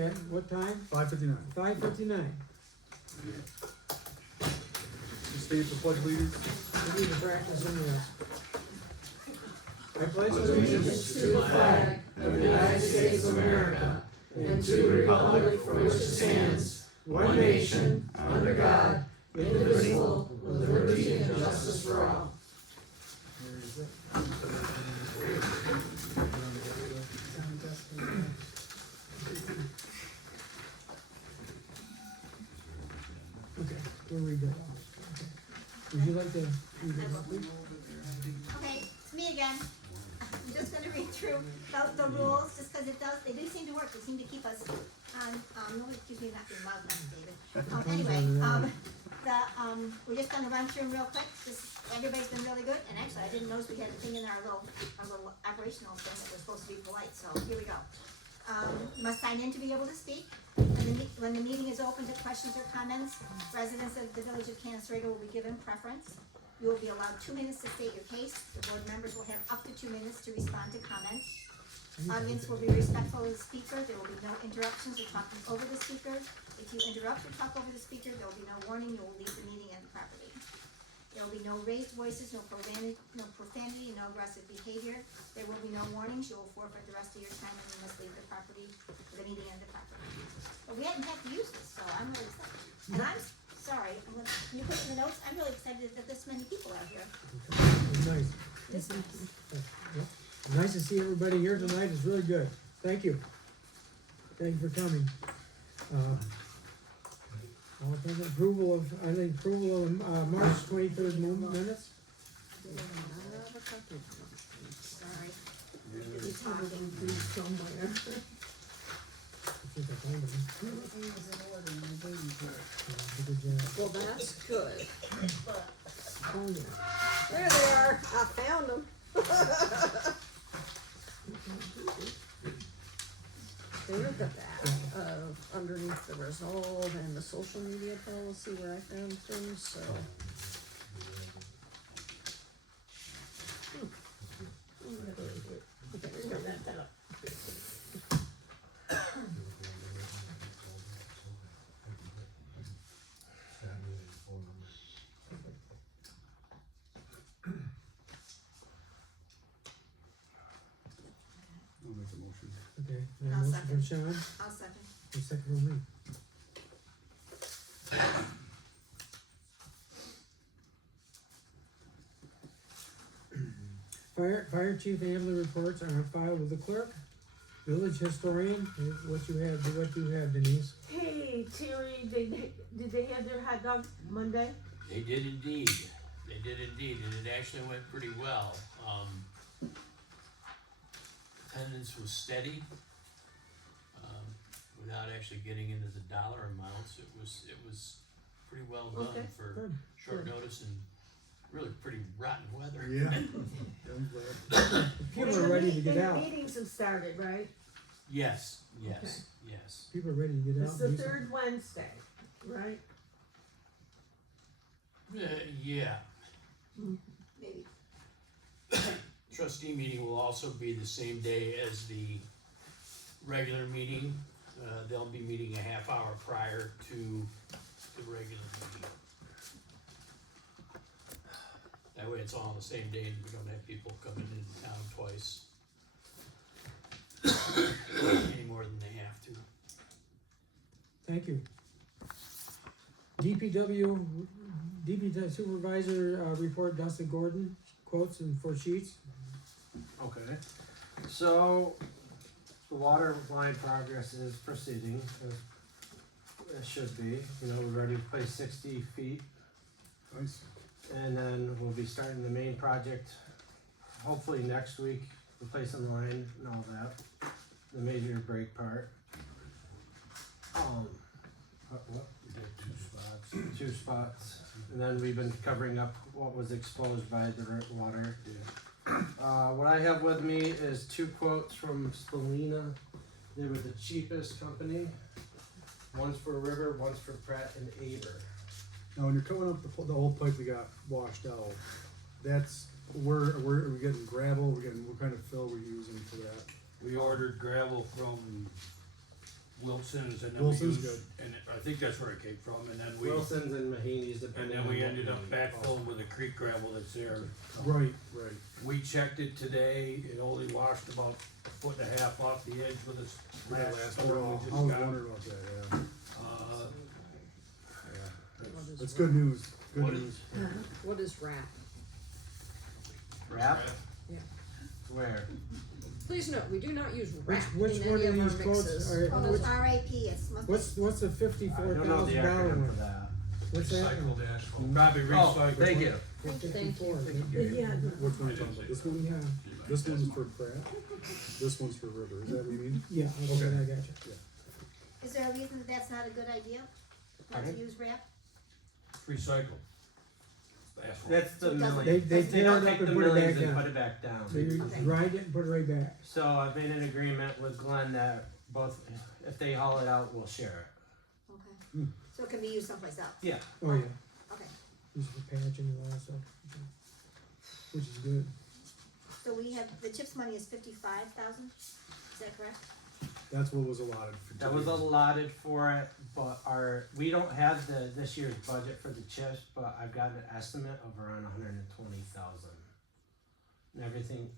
at what time? 5:59. 5:59. State the pledge, leaders. We need to practice in this. I pledge Allegiance to the flag of the United States of America and to the republic for which it stands, one nation, under God, indivisible, with liberty and justice for all. Okay, we'll read that off. Okay. Would you like to read it off, please? Okay, it's me again. I'm just gonna read through the rules, just because they do seem to work, they seem to keep us on, nobody accuse me of not being loud enough, David. Anyway, we're just gonna run through them real quick, everybody's been really good, and actually, I didn't notice we had a thing in our little operational thing that was supposed to be polite, so here we go. You must sign in to be able to speak. When the meeting is open to questions or comments, residents of the village of Canaseraga will be given preference. You will be allowed 2 minutes to state your case. The board members will have up to 2 minutes to respond to comments. Audience will be respectful of the speaker. There will be no interruptions or talking over the speaker. If you interrupt or talk over the speaker, there will be no warning. You will leave the meeting and the property. There will be no raised voices, no profanity, no aggressive behavior. There will be no warnings. You will forfeit the rest of your time and you must leave the property, the meeting and the property. But we hadn't had to use this, so I'm really excited. And I'm sorry, can you put it in the notes? I'm really excited that this many people are here. It's nice. This nice. Yep. Nice to see everybody here tonight, it's really good. Thank you. Thank you for coming. All in favor? Approval of March 23rd minutes? Sorry. Keep talking. I think I found them. Everything was in order in the baby part. Good job. Well, that's good. Oh, yeah. There they are. I found them. Look at that. Underneath the resolve and the social media policy where I found things, so. Okay, we're gonna wrap that up. I'll make the motion. Okay, now I'll motion from second. Sean, I'll second. and second from me. Fire chief annual reports are on file with the clerk. Village historian, what you have, Denise? Hey, Terry, did they have their hot dogs Monday? They did indeed. They did indeed, and it actually went pretty well. Attendance was steady. Without actually getting into the dollar amounts, it was pretty well done Okay, for good, short good. notice and really pretty rotten weather. Yeah. I'm glad. People are ready to get And out. the meetings have started, right? Yes, yes, yes. People are ready to get out. It's the and do third Wednesday, right? Yeah. Maybe. Trustee meeting will also be the same day as the regular meeting. They'll be meeting a half hour prior to the regular meeting. That way it's all on the same day and we don't have people coming into town twice. Any more than they have to. Thank you. DPW Supervisor report, Dustin Gordon, quotes and 4 sheets. Okay, so the water line progress is proceeding as it should be. You know, we're ready to place 60 feet, Nice. and then we'll be starting the main project hopefully next week, replacing the line and all that, the major break part. What? We did 2 spots. 2 spots, and then we've been covering up what was exposed by the water. What I have with me is 2 quotes from Spalina. They were the cheapest company. One's for River, one's for Pratt and Aber. Now, when you're coming up the old pipe we got washed out, that's where are we getting gravel? What kind of fill we're using for that? We ordered gravel from Wilson's, and then Wilson's we good. used, and I think that's where it came from, and then we, Wilson's and Mahaney's and depending then on we what ended we up need. backfilling with the creek gravel that's there. Right, right. We checked it today, it only washed about a foot and a half off the edge with this That last last storm one, we I just was got. wondering about that, yeah. Uh, Yeah. What is That's good news, good What is- news. What is RAP? Wrap? Yeah. Where? Please note, we do not use RAP Which in one any of of our these quotes mixes. are- Oh, it's RAP, it's must be. What's the I $54,000 don't know the acronym one? for that. What's that? Probably Oh, recycled. thank you. Thank you. 54, Yeah. Which one are you talking about? This one? Yeah, This one's for Pratt, this one's for River, is that what you mean? yeah, okay, I got you. Is there a reason that that's not a good idea? Not to Pardon? use RAP? Recycled. Asphalt. That's the It doesn't- milling. They They tear don't it take up the and put it back millings and down. put it back down. They Okay. grind it and put it right back. So I've made an agreement with Glenn that both, if they haul it out, we'll share it. Okay. So it can be used someplace else? Yeah. Oh, yeah, Okay. use it for patching and all that stuff, which is good. So we have, the CHIPS money is 55,000, is that correct? That's what was allotted for. That was allotted for it, but we don't have this year's budget for the chips, but I've got an estimate of around 120,000. And everything,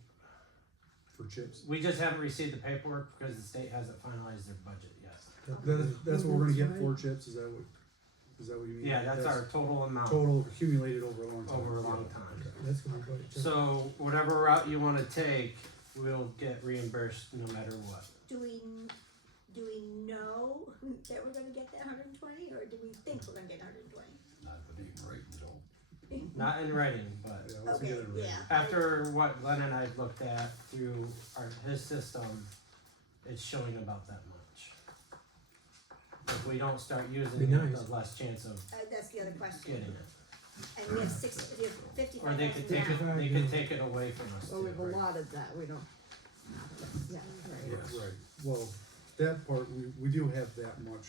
For chips. we just haven't received the paperwork because the state hasn't finalized their budget yet. That's what we're gonna get for chips, is that what you mean? Yeah, that's our total amount Total accumulated over a long time. over a long Yeah. time. That's gonna be quite a chunk. So whatever route you wanna take, we'll get reimbursed no matter what. Do we know that we're gonna get that 120, or do we think we're gonna get 120? Not in writing, but Yeah, let's Okay, get it right. yeah. after what Glenn and I looked at through his system, it's showing about that much. If we don't start using Be it, nice. there's less chance of That's the other question. getting it. And we have we have Or 55,000 they could take it, now. they could take it away from us Well, too, we've right? allotted that, we don't. Yeah, right. Right, right, well, that part, we do have that much,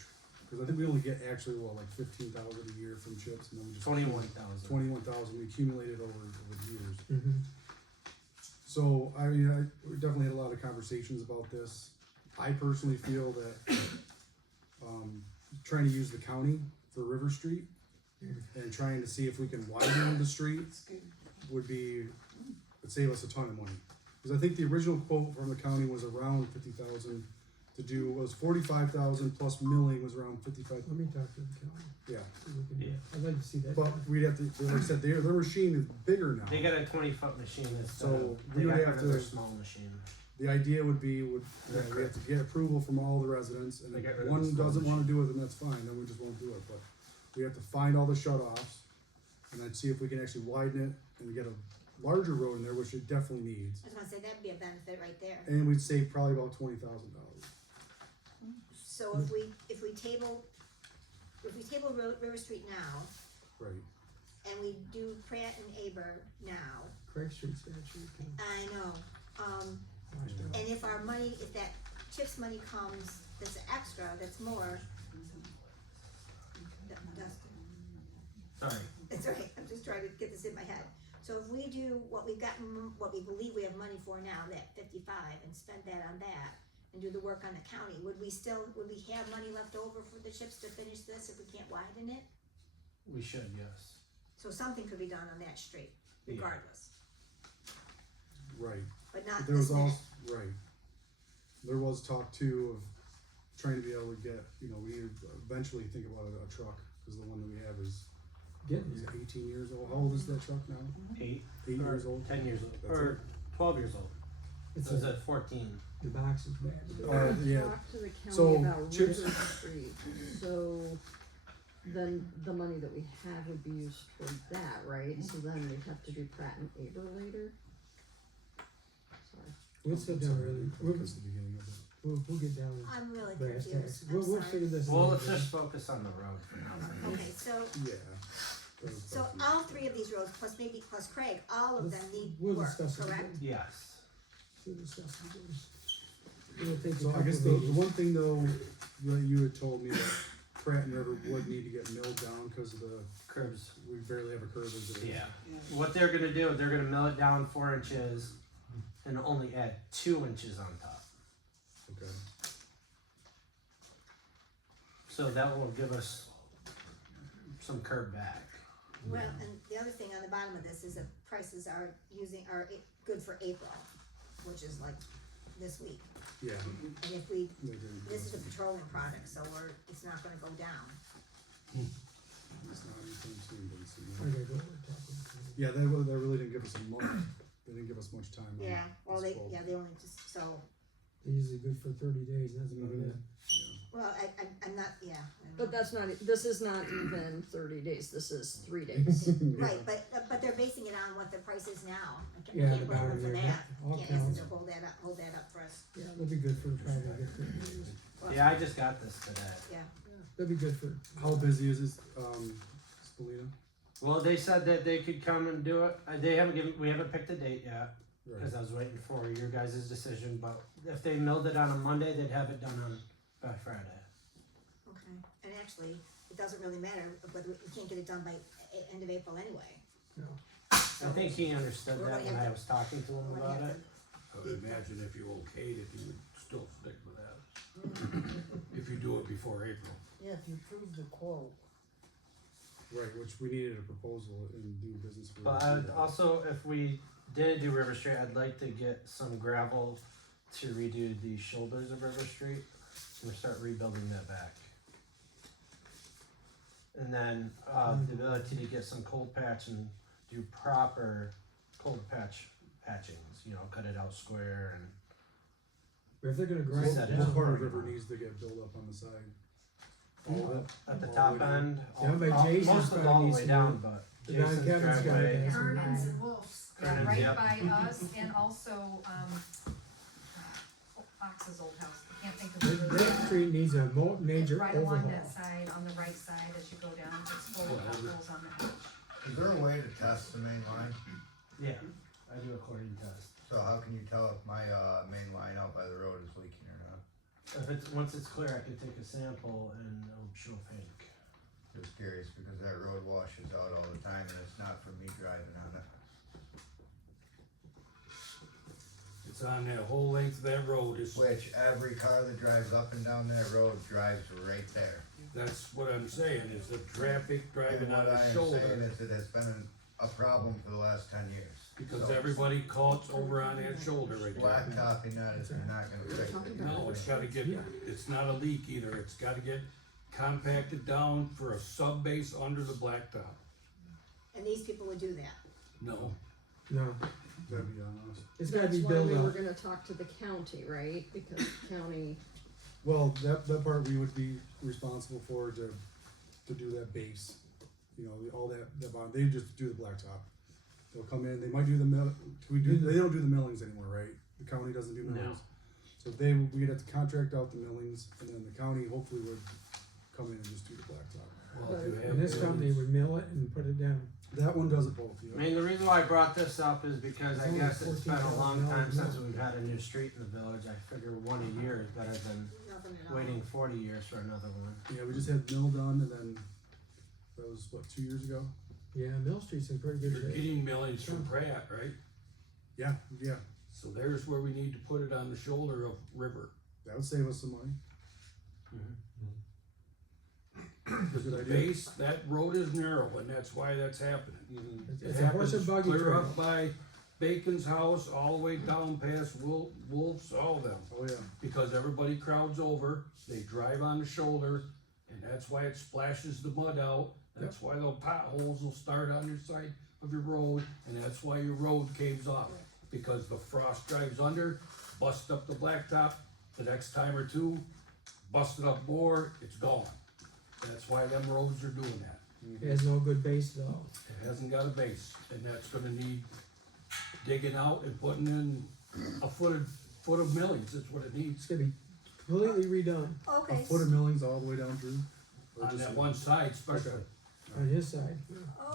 cause I think we only get actually, like 15,000 a year from chips, and then we just. 21,000. 21,000, we accumulated over the years. Mhm. So, I mean, we definitely had a lot of conversations about this. I personally feel that, trying to use the county for River Street and trying to see if we can widen the street would save us a ton of money. Cause I think the original quote from the county was around 50,000 to do, was 45,000 plus milling was around 55. Let me talk to the county. Yeah, see what we can do. Yeah. I'd like to see that. but we'd have to, like I said, their machine is bigger now. They got a 20-foot machine instead So, of, we they would got have rid of their to- small machine. The idea would be, that we have to get approval from all the residents, and They if get rid of one the small doesn't wanna machine. do it, then that's fine, then we just won't do it, but we have to find all the shut-offs, and then see if we can actually widen it and get a larger road in there, which it definitely needs, I was gonna say, that'd be a benefit right there. and we'd save probably about $20,000. So if we table River Street now, Right, and we do Pratt and Aber now, Craig Street's got a street kind I know, washed out. and if our money, if that CHIPS money comes, that's extra, that's more. Dustin, Sorry. that's right, I'm just trying to get this in my head. So if we do what we've got, what we believe we have money for now, that 55, and spend that on that, and do the work on the county, would we have money left over for the CHIPS to finish this if we can't widen it? We should, yes. So something could be done on that street, Yeah. regardless, right. but not But there this was minute. also, right, there was talk too of trying to be able to get, we need to eventually think about a truck, cause the one that we have is Getting Is there. it 18 years old? How old is that truck now? 8 8 or years old? 10 years old, That's or 12 years old. It's So is a, it 14? the box is bad. Yeah. Talk to the So, county about Chips- River Street, so then the money that we have would be used for that, right? So then we'd have to do Pratt and Aber later? Sorry. We'll sit down really, That's the beginning of it. we'll get down with I'm really brass confused, tacks. I'm We'll sorry. figure this out. Well, let's just focus on the road for now. Okay, so, Yeah. That was so about all three of these roads, plus Craig, all of them need We'll work, discuss it correct? again. Yes. We'll discuss it again. It'll take a So I couple guess of the meetings. one thing though, that you had told me that Pratt and River would need to get milled down because of Curbs. we barely have a curve as it is. Yeah. What they're gonna do, they're gonna mill it down 4 inches and only add 2 inches on top. Okay. So that will give us some curb back. Well, and the other thing on the bottom of this is that prices are good for April, which is like this week. Yeah. And if we, they didn't- this is a petroleum product, so it's not gonna go down. It's not anything soon, but it's- Okay, go ahead, talk. Yeah, they really didn't give us a month, they didn't give us much time. on Yeah, well, this quote. they only just, so, They're usually good for 30 days, that's about Mhm. it. well, I'm not, yeah. But that's not, this is not even 30 days, this is 3 days. Right, but they're basing it on what the price is now. I Yeah, can't the blame them for bottom there, that. all Can't ask them counts. to hold that up for us. Yeah, they'll be good for trying to get 30 days. Well, Yeah, I just got this today. Yeah, They'll be good for, How busy is this, Spalina? Well, they said that they could come and do it. We haven't picked a date yet, because I was waiting for your guys' decision, but if they milled it on a Monday, they'd have it done by Friday. okay. And actually, it doesn't really matter whether we can't get it done by end of April anyway. no. So I think he understood We're that gonna when have I to- was talking to him we're gonna about have it. to- I would imagine if you okayed it, you would still stick with that. If you do it before April. Yeah, if you approve the quote. Right, which we needed a proposal and do business for. But I would also, if we did do River Street, I'd like to get some gravel to redo the shoulders of River Street and start rebuilding that back. And then, the ability to get some cold patch and do proper cold patchings, you know, cut it out square and. But if they're gonna grind Set it it What up. down, part of river needs to get built up on the side? All of it? At the All top the way down? end, Down by Jason's most of it probably all the needs way to down, be- but the Don Jason's Kevin's got it. driveway. Vernon's and Wolf's. Vernon's, right yep. by us, and also, Fox's old house, I can't think of That the that street needs a major right along overhaul. that side, on the right side, as you go down, it's full of potholes on the edge. Is there a way to test the main line? Yeah, I do a chlorine test. So how can you tell if my, main line out by the road is leaking or not? Once it's clear, I could take a sample and it'll show pink. Just curious, because that road washes out all the time and it's not for me driving on it. It's on that whole length of that road, Which every car that drives up and down that road drives right there. that's what I'm saying, is the traffic driving And on what I the am shoulder. saying is it has been a problem for the last 10 years. Because So, everybody cuts over on that shoulder right there. blacktopping that is not gonna fix it. No, it's gotta get, it's not a leak either, it's gotta get compacted down for a sub base under the blacktop. And these people would do that. No, No, That'd be on us. it's gotta be That's why built we were up. gonna talk to the county, right? Because the county, Well, that part we would be responsible for to do that base. You know, all that bottom, they just do the blacktop. They'll come in, they might do the they don't do the millings anymore, right? The county doesn't do No. millings. So we'd have to contract out the millings and then the county hopefully would come in and just do the blacktop. well, if you have And this company buildings- would mill it and put it down. That one does it both, I yeah. mean, the reason why I brought this up is because I It's guess only it's been a long time $14,000 since we've had a new street in the village. I figure one a year is better than Nothing at all. waiting 40 years for another one. Yeah, we just had mill done and then that was what, 2 years ago? Yeah, Mill Street's in pretty good You're shape. getting millings from Pratt, right? Yeah, So there's where we need to put it on the shoulder of River. that would save us some money. Cause the Good idea. base, that road is narrow and that's why that's happening. It It's a horse happens and buggy clear trail. up by Bacon's house, all the way down past Wolf's, all them. Oh, yeah. Because everybody crowds over, they drive on the shoulder, and that's why it splashes the mud out. That's why those potholes will start on your side of your road, and that's why your road caves off. Because the frost drives under, busts up the blacktop, the next time or two, busted up more, it's gone. That's why them roads are doing that. It has no good base at all. It hasn't got a base, and that's gonna need digging out and putting in a foot of millings, that's what it needs. It's gonna be completely redone A Okay, foot of millings all the way down through? Or On just- that one side especially, on his side.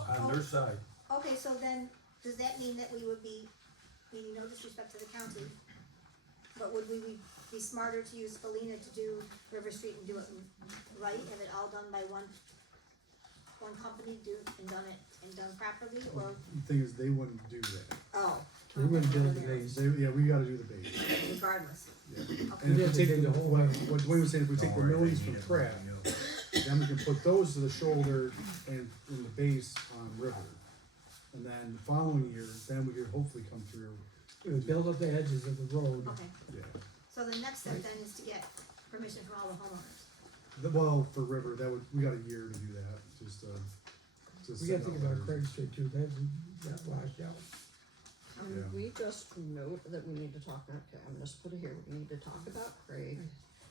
on their side. okay, so then, does that mean that we would be, meaning no disrespect to the county, but would we be smarter to use Spalina to do River Street and do it right, have it all done by one company, and done properly, or, The thing is, they wouldn't do that. oh. We wouldn't build the okay, base. We gotta do the base. Regardless, Yeah. okay, And We if have we to take dig the, the whole what way. Dwayne was saying, if we take Don't the worry, they millings need from it more Pratt, than you. Then we can put those to the shoulder and in the base on River. And then the following year, then we could hopefully come through, Build up the edges of the road. Okay, yeah. so the next step then is to get permission from all the homeowners. Well, for River, we got a year to do that, just to We send gotta think out about letters. Craig Street too, that got washed out. Yeah. We just note that we need to talk, okay, I'm gonna just put it here, we need to talk about Craig.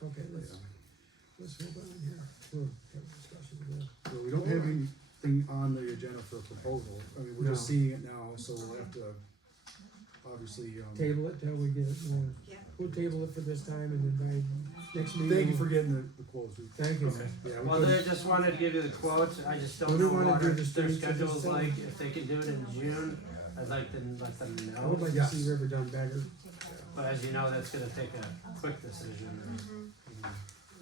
Okay, let's hold on here. We'll have a discussion with that. Well, we don't have anything on the agenda for a proposal, I mean, we're just No. seeing it now, so we'll have to, obviously, Table it till we get it more. Yeah. We'll table it for this time and then by next meeting. thank you for getting the quotes. Thank you. Okay. Yeah, we Well, couldn't- they just wanted to give you the quotes, I just We don't don't know wanna what do their the streets, I just schedule's said- like, if they can do it in June, I'd like to let them I know. would like to Yes. see River done better. But as you know, that's gonna take a quick decision.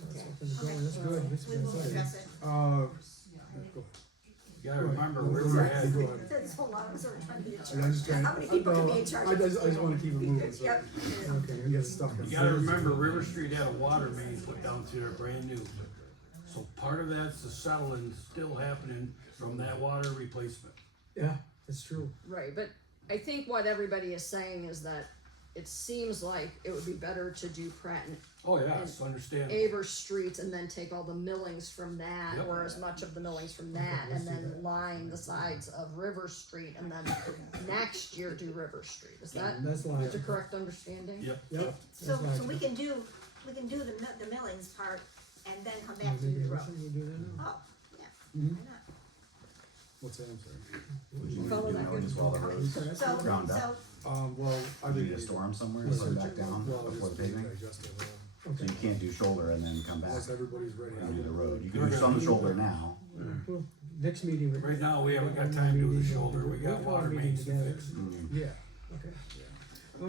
That's something to go, that's good. That's We will good. address it. go. You gotta remember, Go River ahead, had, go ahead. There's a lot of us are trying to be in I'm charge. just trying, How many people can be in no, charge? I just wanna keep it moving, so. Yep. Okay, We get stuck. you gotta remember, River Street had a water main put down through there, brand new. So part of that's the settling still happening from that water replacement. yeah, that's true. Right, but I think what everybody is saying is that it seems like it would be better to do Pratt and Oh, yeah, it's understandable. Aber streets and then take all the millings from that, Yep. or as much of the millings from that, and then line the sides of River Street, and then next year do River Street. Is that That's the logical. correct understanding? Yep. Yep. So, that's so logical. we can do the millings part and then come back to Maybe the we road. should do that now. Oh, yeah, Mhm. why not? What's that, I'm sorry? Would you Follow do that millings good. while the road's So, ground up? Well, I Do you think. need to store them somewhere and put them back down Well, before it's the paving? digestible, So Okay. you can't do shoulder and then come back unless everybody's ready. and do the road. You You're can do gonna some need shoulder that. now. Well, next meeting. we- Right now, we haven't got time to do the shoulder, we got We'll water meeting mains to together. fix. Yeah. Okay.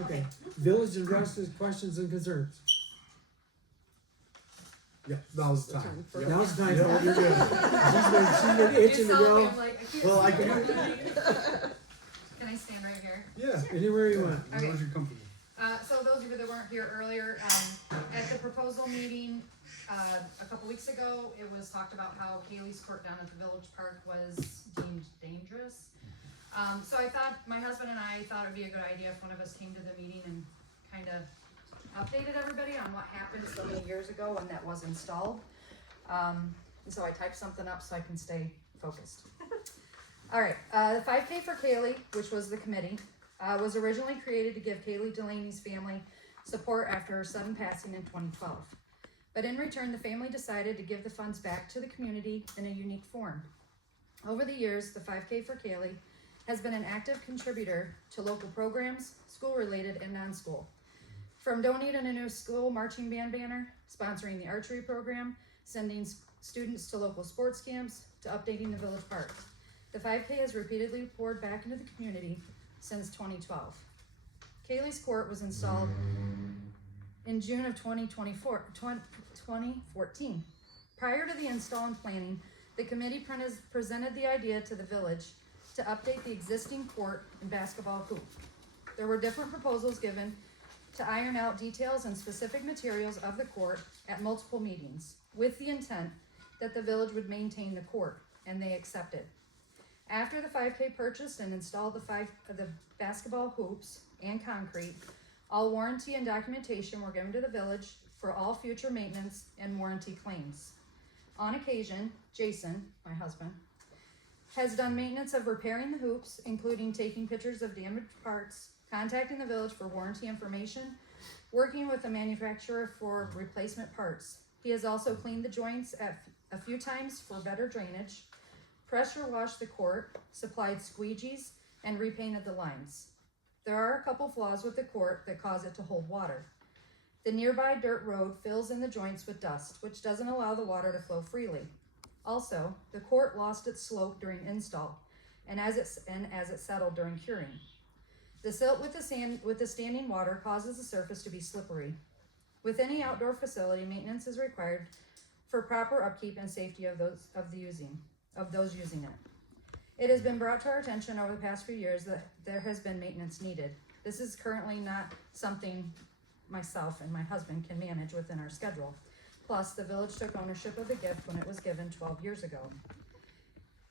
Okay, village investors, questions and concerns. Yeah, now's the time. For Yeah. Now's the time, Yeah. you're good. She's been itching to go. Well, I can, Can I stand right here? yeah, Anywhere you want. as long as you're comfortable. So those of you that weren't here earlier, at the proposal meeting, a couple weeks ago, it was talked about how Kaylee's court down at the Village Park was deemed dangerous. So I thought, my husband and I thought it'd be a good idea if one of us came to the meeting and kinda updated everybody on what happened so many years ago when that was installed. And so I typed something up so I can stay focused. Alright, the 5K for Kaylee, which was the committee, was originally created to give Kaylee Delaney's family support after her sudden passing in 2012. But in return, the family decided to give the funds back to the community in a unique form. Over the years, the 5K for Kaylee has been an active contributor to local programs, school-related and non-school. From donating a new school marching band banner, sponsoring the archery program, sending students to local sports camps, to updating the village park. The 5K has repeatedly poured back into the community since 2012. Kaylee's Court was installed in June of 2014. Prior to the install and planning, the committee presented the idea to the village to update the existing court and basketball hoop. There were different proposals given to iron out details and specific materials of the court at multiple meetings, with the intent that the village would maintain the court, and they accepted. After the 5K purchased and installed the basketball hoops and concrete, all warranty and documentation were given to the village for all future maintenance and warranty claims. On occasion, Jason, my husband, has done maintenance of repairing the hoops, including taking pictures of damaged parts, contacting the village for warranty information, working with the manufacturer for replacement parts. He has also cleaned the joints a few times for better drainage, pressure washed the court, supplied squeegees, and repainted the lines. There are a couple flaws with the court that cause it to hold water. The nearby dirt road fills in the joints with dust, which doesn't allow the water to flow freely. Also, the court lost its slope during install, and as it settled during curing. The silt with the standing water causes the surface to be slippery. With any outdoor facility, maintenance is required for proper upkeep and safety of those using it. It has been brought to our attention over the past few years that there has been maintenance needed. This is currently not something myself and my husband can manage within our schedule. Plus, the village took ownership of the gift when it was given 12 years ago.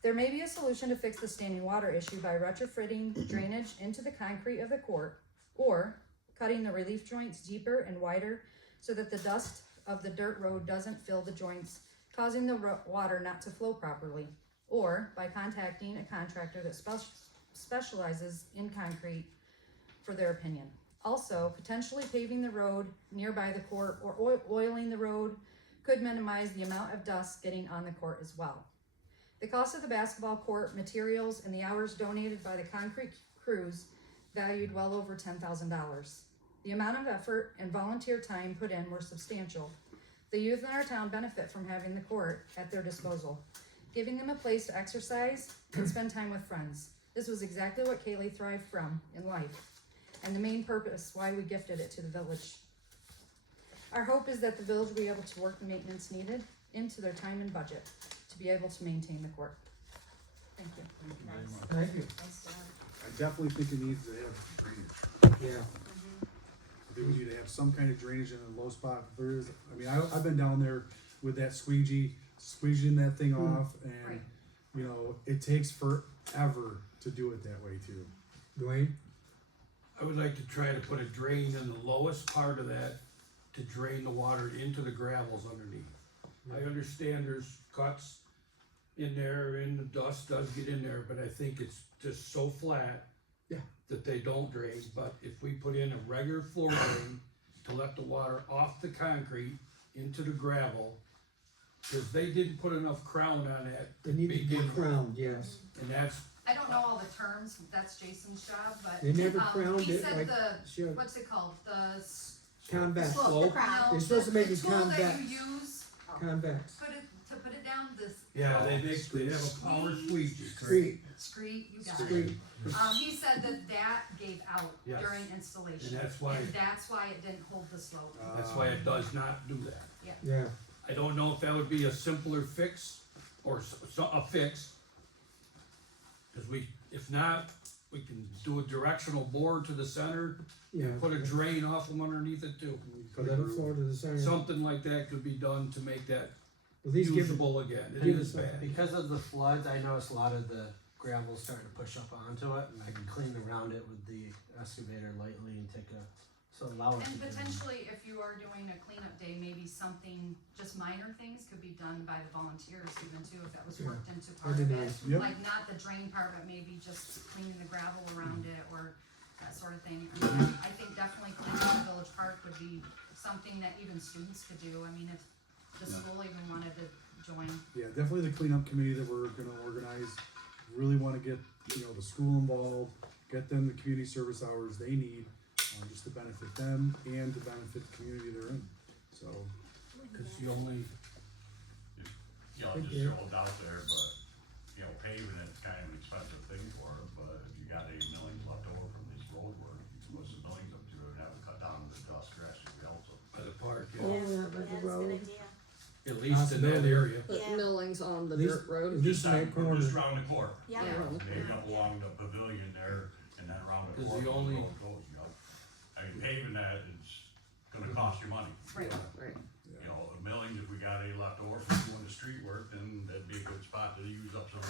There may be a solution to fix the standing water issue by retrofitting drainage into the concrete of the court, or cutting the relief joints deeper and wider so that the dust of the dirt road doesn't fill the joints, causing the water not to flow properly, or by contacting a contractor that specializes in concrete for their opinion. Also, potentially paving the road nearby the court or oiling the road could minimize the amount of dust getting on the court as well. The cost of the basketball court, materials, and the hours donated by the concrete crews valued well over $10,000. The amount of effort and volunteer time put in were substantial. The youth in our town benefit from having the court at their disposal, giving them a place to exercise and spend time with friends. This was exactly what Kaylee thrived from in life, and the main purpose why we gifted it to the village. Our hope is that the village will be able to work the maintenance needed into their time and budget to be able to maintain the court. Thank you. Thank you. Nice job. I definitely think it needs to have drainage. Yeah. I think we need to have some kind of drainage in a low spot. If there is, I mean, I've been down there with that squeegeeing that thing off, and Right. you know, it takes forever to do it that way too. Dwayne? I would like to try to put a drain in the lowest part of that to drain the water into the gravels underneath. I understand there's cuts in there and the dust does get in there, but I think it's just so flat Yeah. that they don't drain. But if we put in a regular floor drain to let the water off the concrete into the gravel, cause they didn't put enough crown on that They to need to be begin with. crowned, yes. And that's, I don't know all the terms, that's Jason's job, but, They never crowned he it said like the, should. what's it called, the Convex, Slope, the Slope. crown. You're supposed to make it the tool that convex. you use, convex. to put it down this. yeah, they have a power squeegee. Street, Scree, you got it. street. He said that gave out Yes. during installation. And that's why- And that's why it didn't hold the slope. That's why it does not do that. Yeah, I don't know if that would be a simpler fix or a fix. Cause if not, we can do a directional bore to the center, yeah. put a drain off from underneath it too. Cut Let it it flow to the center. Something like that could be done to make that At least give it, usable again. It give it is some- bad. Because of the floods, I noticed a lot of the gravel starting to push up onto it, and I can clean around it with the excavator lightly and allow it to And drain. potentially, if you are doing a cleanup day, maybe something, just minor things could be done by the volunteers even too, if that was Yeah, worked into part that'd of be it. nice. Yep. Like not the drain part, but maybe just cleaning the gravel around it or that sort of thing. I mean, I think definitely cleaning the village park would be something that even students could do. I mean, if the school even wanted to join. Yeah, definitely the cleanup committee that we're gonna organize, really wanna get, you know, the school involved, get them the community service hours they need, just to benefit them and to benefit the community they're in, so. Cause you only, You know, Thank just you. throw it out there, but, you know, paving it's kind of an expensive thing for it, but if you got 8 million left over from this road work, you can put some millions up to it and have it cut down the dust drastically also. by the park, Yeah, yeah, with Yeah, the that's a good road. idea. at least in that area. Put Yeah. millings on the At least- dirt road. at least in that Just corner. just around the court, Yeah. Yeah. maybe up along the pavilion there, and then around the Is court. the where only- road goes, you know. I mean, paving that is gonna cost you money. Right. Right. You know, a million, if we got any left over from doing the street work, then that'd be a good spot to use up some of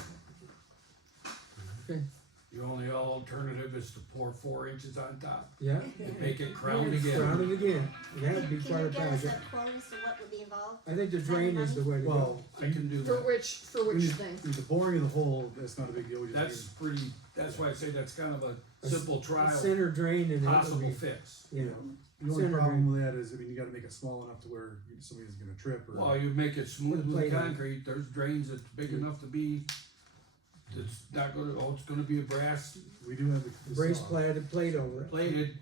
them. Your only alternative is to pour 4 inches on top yeah. and make it crowned Crown again. it again. That'd be Can quite you a get us project. a quote as to what would be involved? I think the drain is the way to go. Well, I can do For that. which thing? the boring of the hole, that's not a big deal, we just That's need- pretty, that's why I say that's kind of a A simple A trial, center drain and it would possible be, fix. yeah. the only center problem with that is, I mean, you gotta make it small enough to where somebody's gonna trip or. Well, you make it smooth Put a with plate on it. concrete, there's drains that's big enough to be, it's not gonna, it's gonna be a brass We do have the Brace saw. plated plate over it. plated.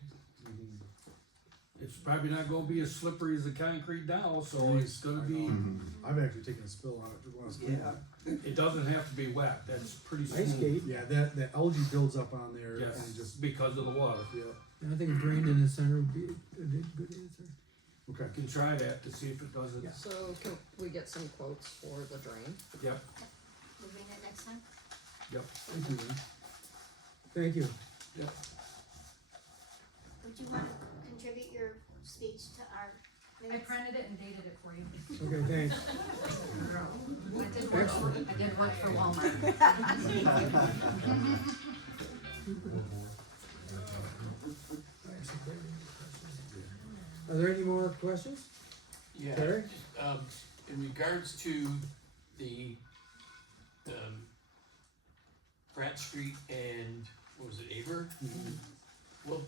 Mhm. It's probably not gonna be as slippery as the concrete now, so it's gonna be, I've actually taken a spill on it, just when I was cleaning it. it doesn't have to be wet, that's pretty Ice smooth. skate. Yeah, that algae builds up on there Yes, and just, because of the water. yeah, I think a drain in the center would be a good answer. okay. You can try that to see if it does it. Yeah. So can we get some quotes for the drain? Yep, We'll bring that next time. yep, Thank you, man. Thank you. yep. Would you wanna contribute your speech to our I minutes? printed it and dated it for you. Okay, thanks. I did work for Walmart. Are there any more questions? Yeah, Terry? in regards to the, Pratt Street and, what was it, Aber?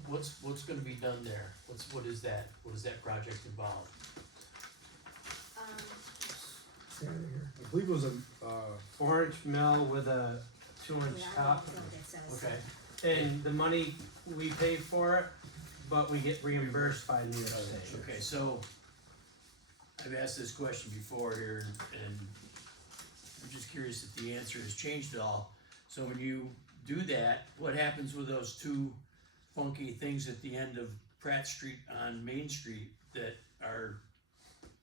What's gonna be done there? What is that project involve? Stay out of here. I believe it was a, 4-inch mill with a 2-inch Yeah, I top. don't know what that says. Okay, And the money, we pay for it, but we get reimbursed by New York State. okay, so, I've asked this question before here, and I'm just curious if the answer has changed at all. So when you do that, what happens with those two funky things at the end of Pratt Street on Main Street that are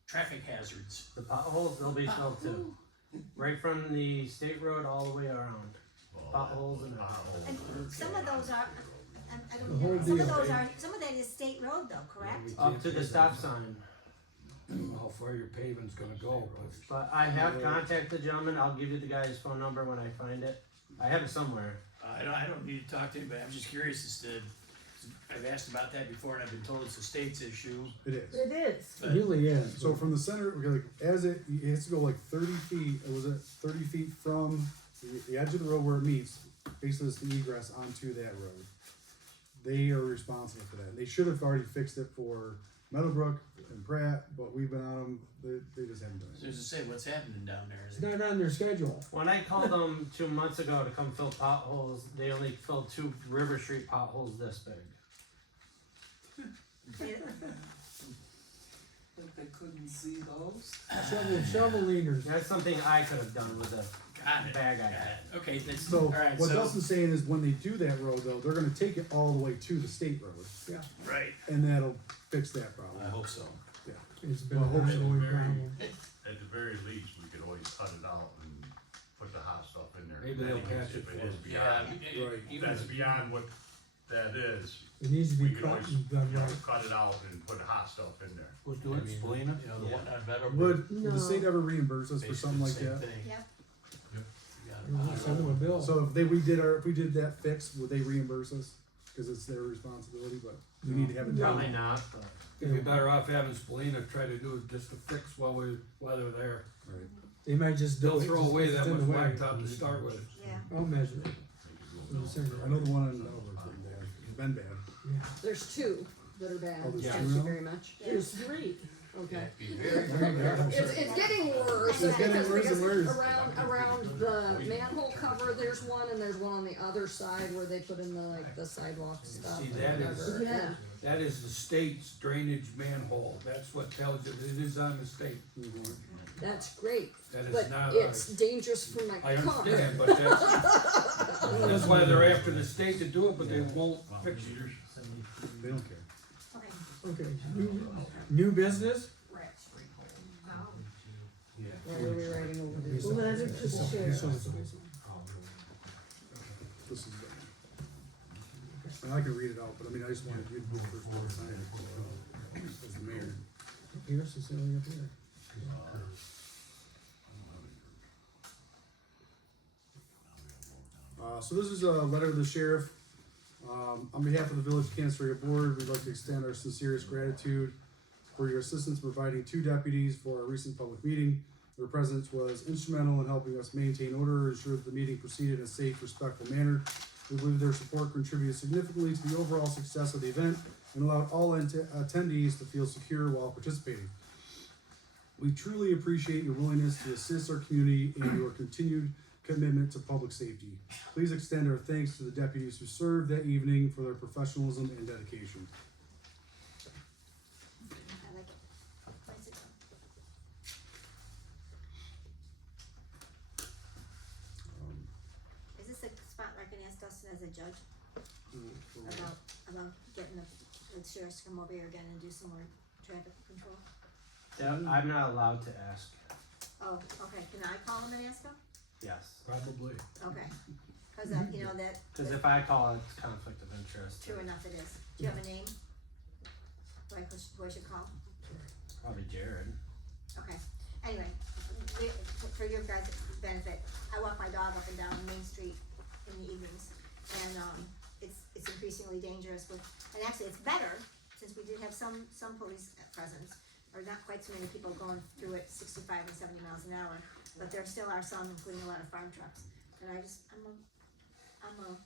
traffic hazards? The potholes, they'll be filled too. Right from the state road all the way around. Potholes and And some of those are, I The don't whole know, some deal. of those are, some of that is state road though, correct? up to the stop sign. How far your pavement's gonna go, But I have contacted the gentleman, I'll give you the guy's phone number when I find it. I have it somewhere. I don't need to talk to anybody, I'm just curious as to, I've asked about that before and I've been told it's a state's issue. it is. It is. It really is. So from the center, okay, like, as it has to go like 30 feet, or was it 30 feet from the edge of the road where it meets, basically it's the egress onto that road. They are responsible for that. And they should have already fixed it for Meadowbrook and Pratt, but we've been on them, they just haven't done So it. as I say, what's happening down there? It's not on their schedule. When I called them 2 months ago to come fill potholes, they only filled 2 River Street potholes this big. But they couldn't see those? Shovel leaders. That's something I could have done with the Got it, bag I got had. it. Okay, that's, So alright, what so, Dustin's saying is when they do that road though, they're gonna take it all the way to the state road, right, and that'll fix that problem. I hope so. It's been a Well, hopefully ongoing very- problem. At the very least, we could always cut it out and put the hot stuff in there. Maybe they'll Depending patch if it it for is us. Yeah, beyond, Right. even that's if- beyond what that is. It needs to We be could cut always, and done you know, right. cut it out and put hot stuff in there. Who's doing it, Spalina? You know, the one on Meadowbrook. Would the state ever reimburse us for something like basically the that? same thing. Yep. You got it. We'll send them a bill. So if we did that fix, would they reimburse us? Cause it's their responsibility, but we need to have it done. Probably not, but. You'd be better off having Spalina try to do it just to fix while they're there. Right. They might just do They'll it. throw just away it's that in much the way. blacktop to start with. Yeah. I'll measure it. We'll send it I know the one on Meadowbrook is bad, it's been bad. Yeah. There's 2 that are bad, Oh, there's thank two you now? very much. There's 3. Okay. Be very, Very bad. It's getting worse. It's getting worse and worse. Around the manhole cover, there's one, and there's one on the other side where they put in the sidewalk stuff. See, and that is- whatever. Yeah. That is the state's drainage manhole, that's what tells you, it is on the state. That's great, That is but not it's ours. dangerous for my I car. understand, but that's why they're after the state to do it, but they won't fix it. They don't care. Okay, new business? Why are we writing over this? Letter to the sheriff. This is bad. And I can read it out, but I mean, I just wanted you to do it first one sign it, as the mayor. Here's Cecilia up here. So this is a letter to the sheriff. On behalf of the Village Canaseraga Board, we'd like to extend our sincerest gratitude for your assistance providing 2 deputies for our recent public meeting. Their presence was instrumental in helping us maintain order and ensure that the meeting proceeded in a safe, respectful manner. We believe their support contributed significantly to the overall success of the event and allowed all attendees to feel secure while participating. We truly appreciate your willingness to assist our community and your continued commitment to public safety. Please extend our thanks to the deputies who served that evening for their professionalism and dedication. I like it. Nice it. Is this a spot where I can ask Dustin as a judge about getting the sheriffs to come over here again and do some more traffic control? Yeah, I'm not allowed to ask. Oh, okay, can I call him and ask him? Yes. Probably. Okay, cause you know that. Because if I call, it's conflict of interest. True enough it is. Do you have a name? Who I should call? Probably Jared. Okay, anyway, for your guys' benefit, I walk my dog up and down Main Street in the evenings, and, it's increasingly dangerous and actually it's better, since we did have some police presence, or not quite so many people going through it 65 and 70 miles an hour, but there still are some, including a lot of farm trucks, and I'm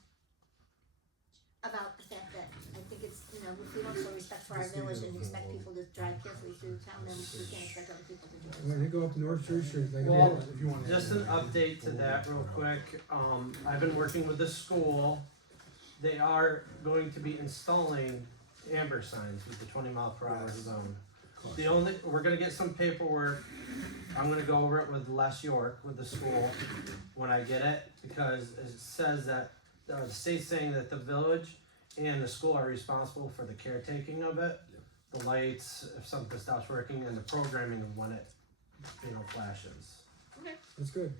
about the fact that I think it's, if we don't show respect for our village and expect people to drive carefully through town, then we can't expect other people to do it. When they go up North Church Street, they Well, get, If you want to. just an update to that real quick. I've been working with the school. They are going to be installing amber signs with the 20-mile-per-hour zone. We're gonna get some paperwork. I'm gonna go over it with Les York with the school when I get it, because it says that the state's saying that the village and the school are responsible for the caretaking of it, the lights, if something stops working, and the programming of when it, flashes. that's good.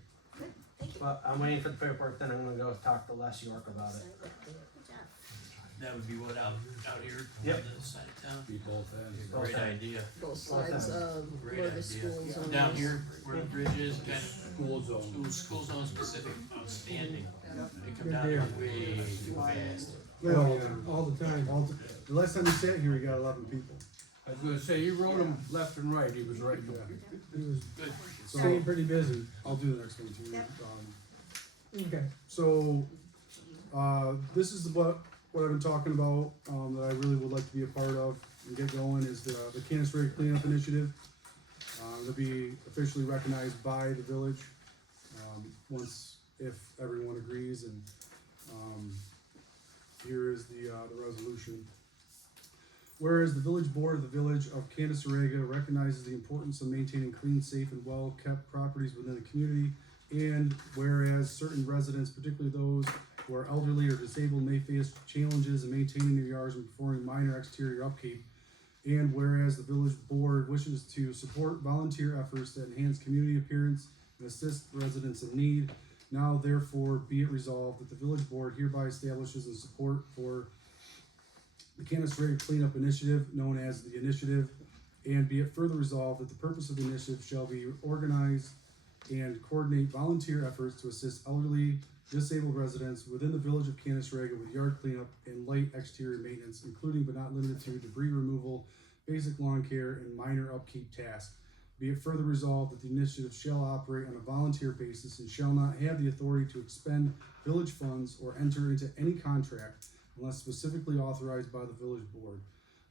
Thank you. But I'm waiting for the paperwork, then I'm gonna go talk to Les York about it. Good job. That would be what, out here? Yep. On the side of town? Be both ends. Both Great ends. idea. Both sides of Great where the idea. school zone Down is. here, where the bridge is, kind of School zone. school zone specific, outstanding. They come Good down deal. here way too fast. All the time. The last time you sat here, you got 11 people. I was gonna say, he wrote them left and right, he was right. He was Good. staying pretty busy. I'll do the next one too. Yep. Okay. So, this is what I've been talking about, that I really would like to be a part of and get going is the Canaseraga Cleanup Initiative. It'll be officially recognized by the village, if everyone agrees, and, here is the resolution. Whereas the village board of the village of Canaseraga recognizes the importance of maintaining clean, safe, and well-kept properties within the community, and whereas certain residents, particularly those who are elderly or disabled, may face challenges in maintaining their yards and performing minor exterior upkeep, and whereas the village board wishes to support volunteer efforts that enhance community appearance and assist residents in need, now therefore be it resolved that the village board hereby establishes in support for the Canaseraga Cleanup Initiative, known as the Initiative, and be it further resolved that the purpose of the initiative shall be organize and coordinate volunteer efforts to assist elderly, disabled residents within the village of Canaseraga with yard cleanup and light exterior maintenance, including but not limited to debris removal, basic lawn care, and minor upkeep tasks. Be it further resolved that the initiative shall operate on a volunteer basis and shall not have the authority to expend village funds or enter into any contract unless specifically authorized by the village board.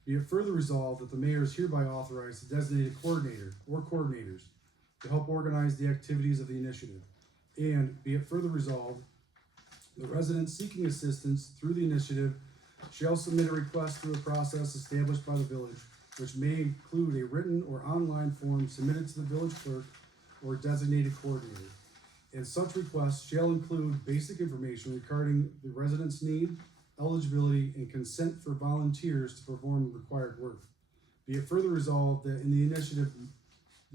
Be it further resolved that the mayor is hereby authorized to designate a coordinator or coordinators to help organize the activities of the initiative. And be it further resolved, the residents seeking assistance through the initiative shall submit a request through a process established by the village, which may include a written or online form submitted to the village clerk or designated coordinator. And such request shall include basic information regarding the resident's need, eligibility, and consent for volunteers to perform required work. Be it further resolved that in the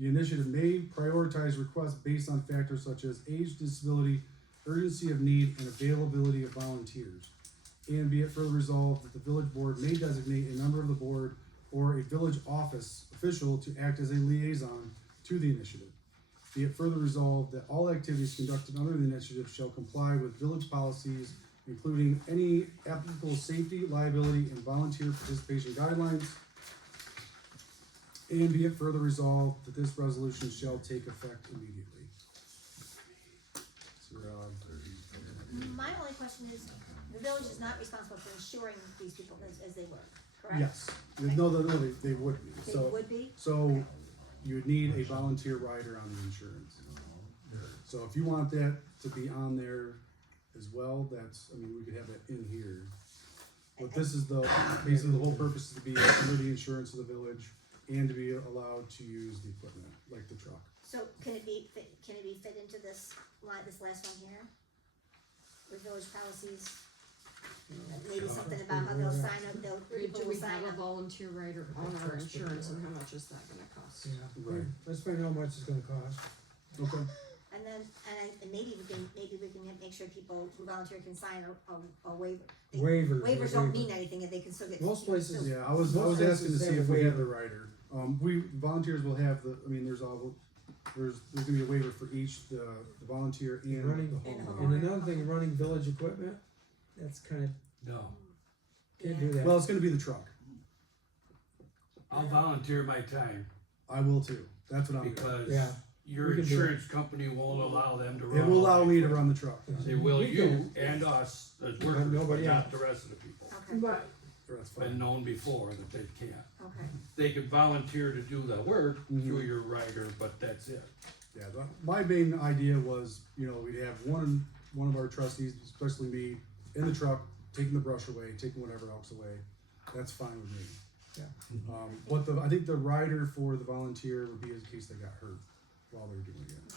initiative may prioritize requests based on factors such as age, disability, urgency of need, and availability of volunteers. And be it further resolved that the village board may designate a member of the board or a village office official to act as a liaison to the initiative. Be it further resolved that all activities conducted under the initiative shall comply with village policies, including any applicable safety, liability, and volunteer participation guidelines. And be it further resolved that this resolution shall take effect immediately. So, My only question is, the village is not responsible for insuring these people as they work, correct? yes, Okay. no, they would be, They so, would be? so you would need a volunteer rider on the insurance. So if you want that to be on there as well, we could have that in here. But this is basically the whole purpose is to be under the insurance of the village and to be allowed to use the equipment, like the truck. So can it be fit into this last one here? With village policies? Maybe something about how they'll sign up, Do people will we sign have a up. volunteer rider on our insurance, and how much is that gonna cost? Yeah. Right. Let's find out how much it's gonna cost. Okay. And maybe we can make sure people who volunteer can sign a waiver. Waivers. Waivers don't mean anything, if they can still get. Most places- Yeah, I was Most asking to places see have if a we have waiver. the rider. Volunteers will have the, I mean, there's gonna be a waiver for each, the volunteer and Running- the And homeowner. And another thing, running village equipment, that's kinda, No, can't do that. Well, it's gonna be the truck. I'll volunteer my time I will too. That's what I'm doing. because Yeah. your we can do it. insurance company won't allow them to run. It will all allow the me to equipment. run the truck. They will We you can- and us as workers, but nobody not else. the rest of the people. Okay, But, That's Been fine. known before that they can't. okay. They can volunteer to do the work Mhm. through your rider, but that's it. Yeah, my main idea was, you know, we'd have one of our trustees, especially me, in the truck, taking the brush away, taking whatever else away. That's fine with me. Yeah. I think the rider for the volunteer would be in case they got hurt while they were doing it.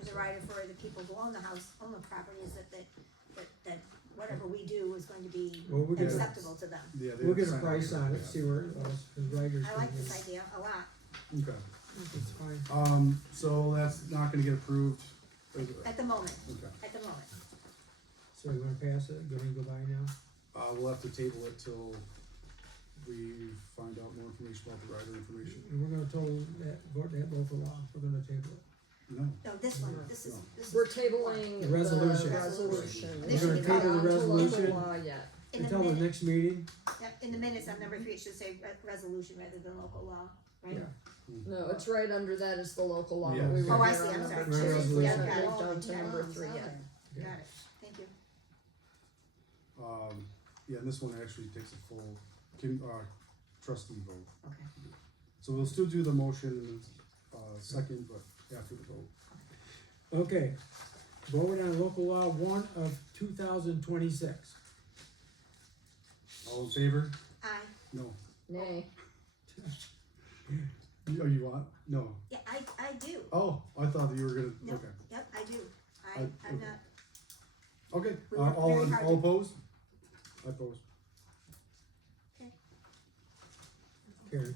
As a rider for the people who own the house, own the property, is that whatever we do is going to be Well, we'll get a- acceptable to them. Yeah, they We'll get a sign price up. on it, see where it goes, cause writers. I like this idea a lot, Okay, It's fine. so that's not gonna get approved. at the moment, Okay, at the moment. So you wanna pass it, gonna go by now? we'll have to table it till we find out more information about the rider information. And we're gonna total that local law, we're gonna table it. No, No, this one, this is. We're tabling The the resolution. resolution. We're gonna It's not table the onto local resolution. law yet. In the Until the minute, next meeting, yep, in the minutes on number 3, it should say resolution rather than local law, right? Yeah. No, it's right under that is the local law, Yeah. but we were Oh, I here see, on I'm number sorry. two, Resolution. we Yeah, haven't got it. moved on to number 3 yet. Got it, thank you. yeah, and this one actually takes a full, trustee vote. Okay. So we'll still do the motion and, second, but after the vote. okay. Vote on local law 1 of 2026. All in favor? Aye, No. Nay. You want? No. yeah, I do, Oh, I thought that you were gonna, No. okay. yep, I do, I- I'm okay. not, Okay, We work very hard all to- opposed? I oppose. Carrie.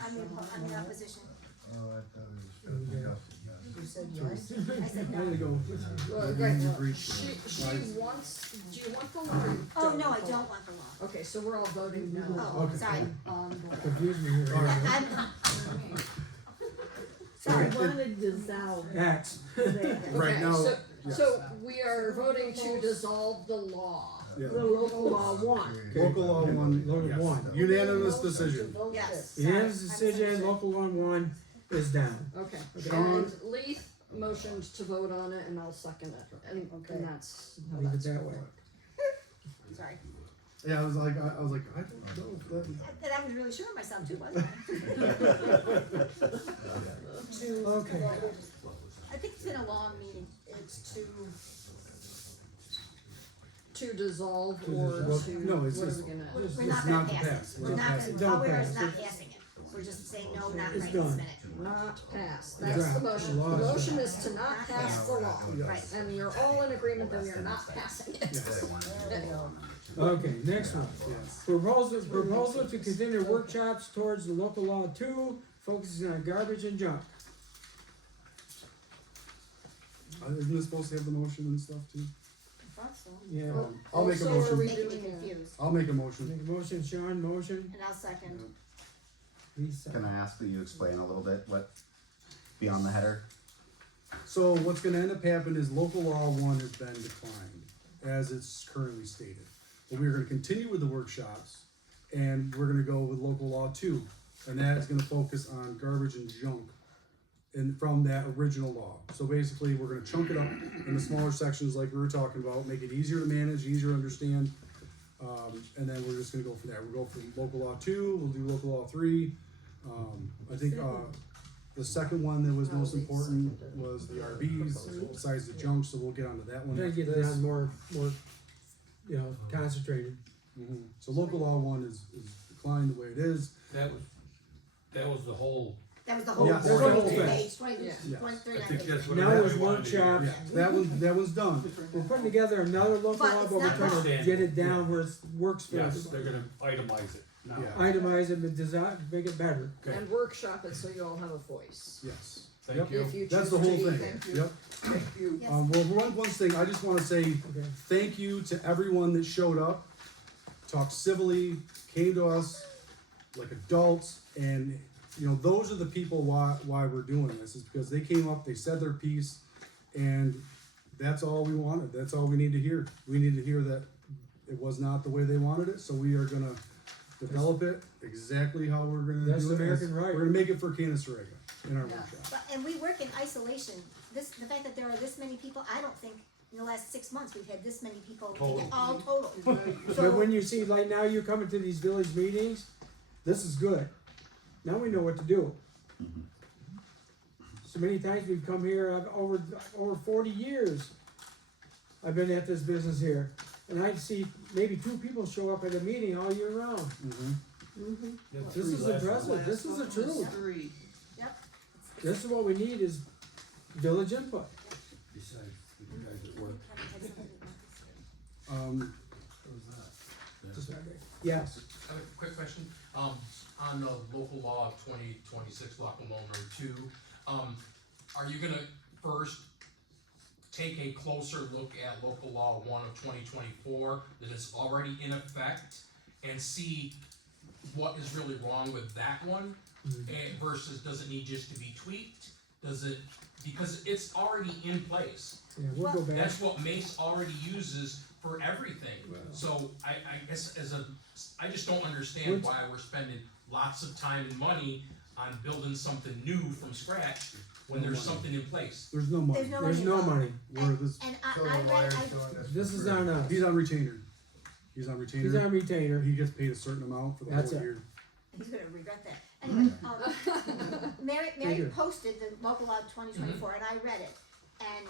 I'm in opposition, Oh, I thought it was discussed. you said yes, I said There you no. go. Well, You right, agreed to she it. wants, do you want the law? or you Oh, no, I want the don't law? want the law. Okay, so we're all voting no Oh, Okay. sorry, on the law. Confuse me here. All right. I'm, I wanna dissolve Axe. that. Right Okay, now, so- yes. So we are voting to dissolve the law. Yeah. The local law one. Local law one, Local yes. 1. Unanimous decision. yes. Unanimous sorry, I'm decision, sorry. local law 1 is down. Okay, Okay. and Leith motioned to vote on it and I'll second it, and that's how Leave it that's that gonna way. work. Sorry, Yeah, I was like, I don't know if that. and I was really sure of myself too, wasn't I? Okay. I think it's been a long meeting, It's to, To dissolve To or dissolve. to, No, it's what are just- we gonna? we're It's not gonna not to pass pass. it, We're we're not not, passing. gonna- all we are Don't is pass not it. passing it, we're just saying no, not It's right this done. minute. Not pass, that's the Draft. motion, The law the is motion done. is to not pass the law, Right, and you're all in agreement that we are not passing it. Yes. Okay, next one. Yes. Proposal to continue workshops towards the local law 2, focusing on garbage and junk. Isn't this supposed to have the motion and stuff too? I thought so, Yeah. I'll make a Also, are we motion. making me doing a- confused, I'll make a motion. Make a motion, Sean, motion, and I'll second. Lisa. Can I ask that you explain a little bit what, beyond the header? So what's gonna end up happening is local law 1 has been declined, as it's currently stated. But we're gonna continue with the workshops, and we're gonna go with local law 2, and that is gonna focus on garbage and junk. And from that original law, so basically, we're gonna chunk it up into smaller sections like we were talking about, make it easier to manage, easier to understand. And then we're just gonna go from there, we'll go from local law 2, we'll do local law 3. I think, the second one that was most important was the RVs, besides the junk, so we'll get onto that one. Try to after get it this. down more, concentrated. So local law 1 is declined the way it is. That was the whole, That was the whole, Yeah, that's the whole 22 thing. page, 20, Yeah. 23 I think that's what Now is everybody wanted to hear. workshop. Yeah, that was done. We're putting together another local But law, it's but we're not trying to wrong. get it down where it works for Yes, they're everybody. gonna itemize it now. Yeah. Itemize it, but design, make it better. Okay, And workshop it so you all have a voice. Yes. thank Yep. you. If you That's choose the whole to. thing. Thank you. Yep. Thank you. Yes. Well, one thing, I just wanna say Okay. thank you to everyone that showed up, talked civilly, came to us, like adults, and, you know, those are the people why we're doing this, is because they came up, they said their piece, and that's all we wanted, that's all we need to hear. We need to hear that it was not the way they wanted it, so we are gonna develop it exactly how we're gonna do it. That's American right. We're gonna make it for Canaseraga in our Yeah. workshop. But, and we work in isolation. The fact that there are this many people, I don't think in the last 6 months we've had this many people, all total. But when you see, like now you're coming to these village meetings, this is good. Now we know what to do. So many times we've come here, I've over 40 years, I've been at this business here. And I see maybe 2 people show up at a meeting all year round. This is impressive, this is the truth. Three. This is what we need is village input. Besides, the guys at work. Yes, I have a quick question, on the local law of 2026, local law number 2, are you gonna first take a closer look at local law 1 of 2024 that is already in effect and see what is really wrong with that one? And versus does it need just to be tweaked? Does it, because it's already in place. yeah, we'll go back. That's what Mace already uses for everything. So I guess I just don't understand why we're spending lots of time and money on building something new from scratch when there's something in place. There's no money. There's no money. We're this, And So the I read, lawyer's I, doing this. This for is free. on us. he's on retainer. He's on retainer. He's on retainer. He gets paid a certain amount for the That's whole it. year. he's gonna regret that. Anyway, Mary Thank you. posted the local law 2024 and I read it. And,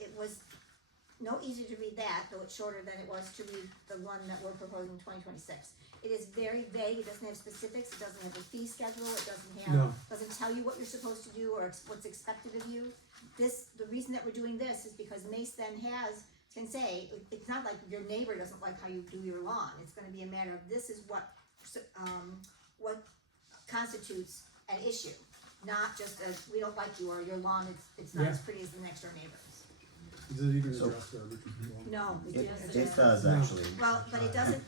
it was no easier to read that, though it's shorter than it was to read the one that we're proposing 2026. It is very vague, it doesn't have specifics, it doesn't have a fee schedule, it doesn't have, No. doesn't tell you what you're supposed to do or what's expected of you. The reason that we're doing this is because Mace then can say, it's not like your neighbor doesn't like how you do your lawn, it's gonna be a matter of this is what constitutes an issue. Not just we don't like you or your lawn, it's not as pretty as the next door neighbor's. Does it even So- address garbage? No, It does No. actually. Well, but it doesn't